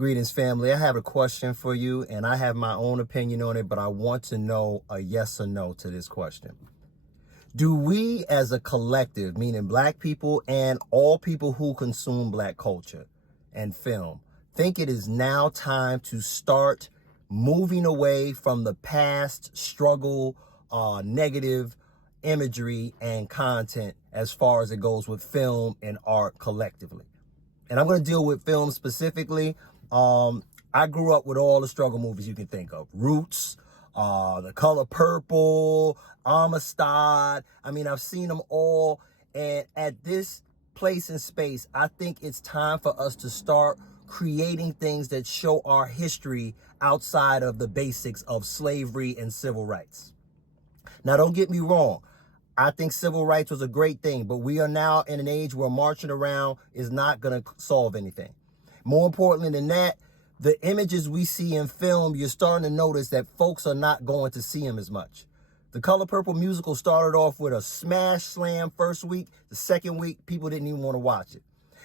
Greetings, family. I have a question for you, and I have my own opinion on it, but I want to know a yes or no to this question. Do we as a collective, meaning black people and all people who consume black culture and film, think it is now time to start moving away from the past struggle, negative imagery and content as far as it goes with film and art collectively? And I'm going to deal with film specifically. I grew up with all the struggle movies you can think of. Roots, The Color Purple, Amistad. I mean, I've seen them all. And at this place and space, I think it's time for us to start creating things that show our history outside of the basics of slavery and civil rights. Now, don't get me wrong. I think civil rights was a great thing, but we are now in an age where marching around is not going to solve anything. More importantly than that, the images we see in film, you're starting to notice that folks are not going to see them as much. The Color Purple musical started off with a smash slam first week. The second week, people didn't even want to watch it.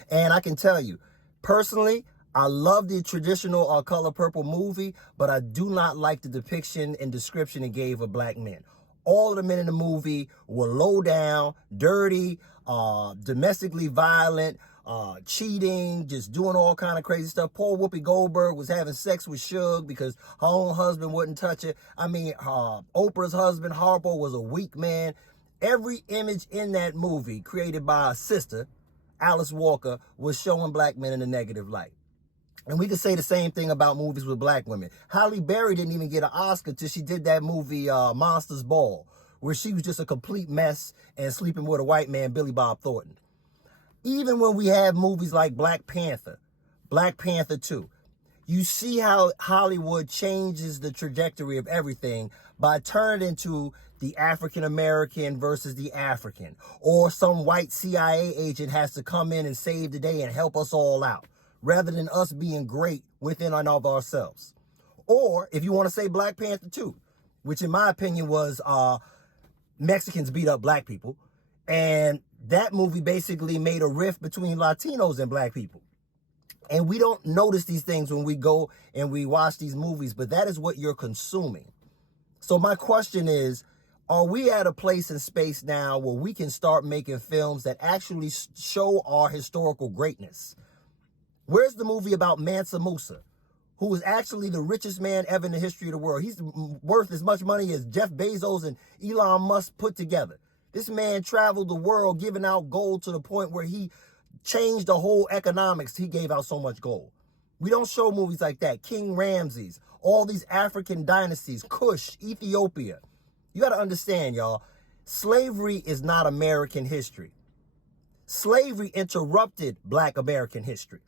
And I can tell you, personally, I love the traditional Color Purple movie, but I do not like the depiction and description it gave of black men. All of the men in the movie were low down, dirty, domestically violent, cheating, just doing all kind of crazy stuff. Poor Whoopi Goldberg was having sex with Suge because her own husband wouldn't touch it. I mean, Oprah's husband, Harpo, was a weak man. Every image in that movie created by a sister, Alice Walker, was showing black men in a negative light. And we could say the same thing about movies with black women. Halle Berry didn't even get an Oscar till she did that movie, Monsters Ball, where she was just a complete mess and sleeping with a white man, Billy Bob Thornton. Even when we have movies like Black Panther 2, you see how Hollywood changes the trajectory of everything by turning into the African American versus the African, or some white CIA agent has to come in and save the day and help us all out, rather than us being great within and of ourselves. Or if you want to say Black Panther 2, which in my opinion was Mexicans beat up black people, and that movie basically made a rift between Latinos and black people. And we don't notice these things when we go and we watch these movies, but that is what you're consuming. So my question is, are we at a place and space now where we can start making films that actually show our historical greatness? Where's the movie about Mansa Musa, who is actually the richest man ever in the history of the world? He's worth as much money as Jeff Bezos and Elon Musk put together. This man traveled the world giving out gold to the point where he changed the whole economics. He gave out so much gold. We don't show movies like that. King Ramses, all these African dynasties, Kush, Ethiopia. You got to understand, y'all, slavery is not American history. Slavery interrupted Black American history.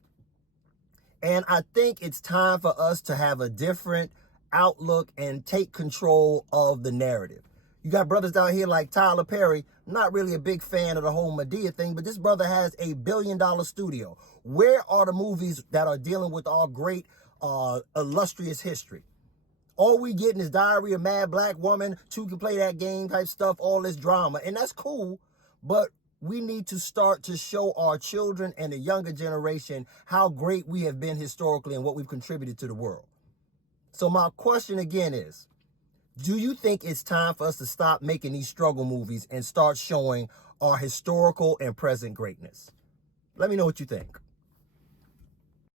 And I think it's time for us to have a different outlook and take control of the narrative. You got brothers out here like Tyler Perry, not really a big fan of the whole Madea thing, but this brother has a $1 billion studio. Where are the movies that are dealing with our great, illustrious history? All we getting is Diary of a Mad Black Woman, Two Can Play That Game type stuff, all this drama. And that's cool, but we need to start to show our children and the younger generation how great we have been historically and what we've contributed to the world. So my question again is, do you think it's time for us to stop making these struggle movies and start showing our historical and present greatness? Let me know what you think.